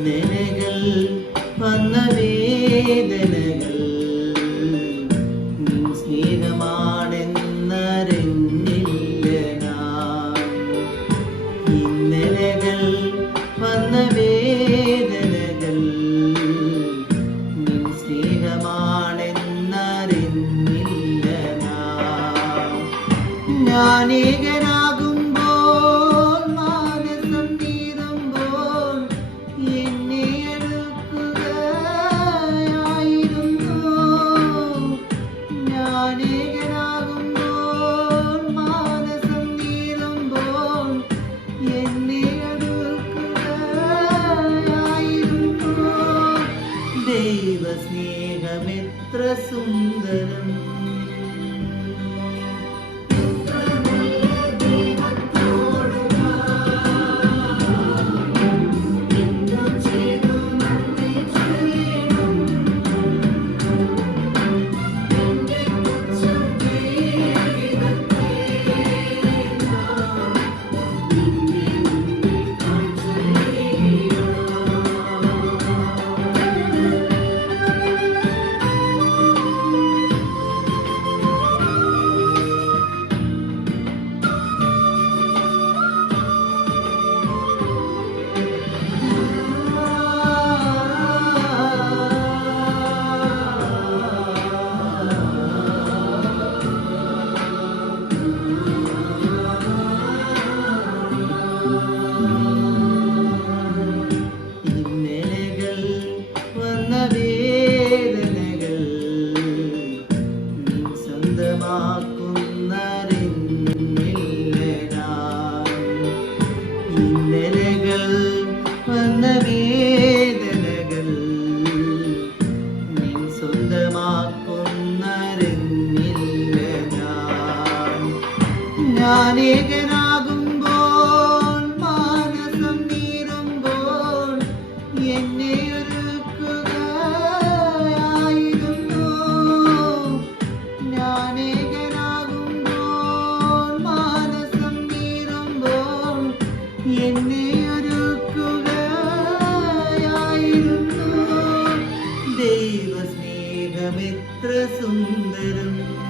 ഇന്നലകൾ വന്ന വേദനകൾ. നിൻ സ്നേഹമാണെന്നറിഞ്ഞില്ല ഇന്നലകൾ വന്ന വേദനകൾ. നിൻ സ്നേഹമാണെന്നറിഞ്ഞില്ല ഞാൻ ഞാനേകനാകുമ്പോൾ മാനസം തീരുമ്പോൾ എന്നെ അടുക്കുകയായിരുന്നു ദൈവ സ്നേഹമെത്ര സുന്ദരം. വന്ന വേദനകൾ നീ സ്വന്തമാക്കുന്നറിഞ്ഞില്ല ഞാൻ. ഞാനേകനാകുമ്പോൾ സ്നേഹമെത്ര സുന്ദരം.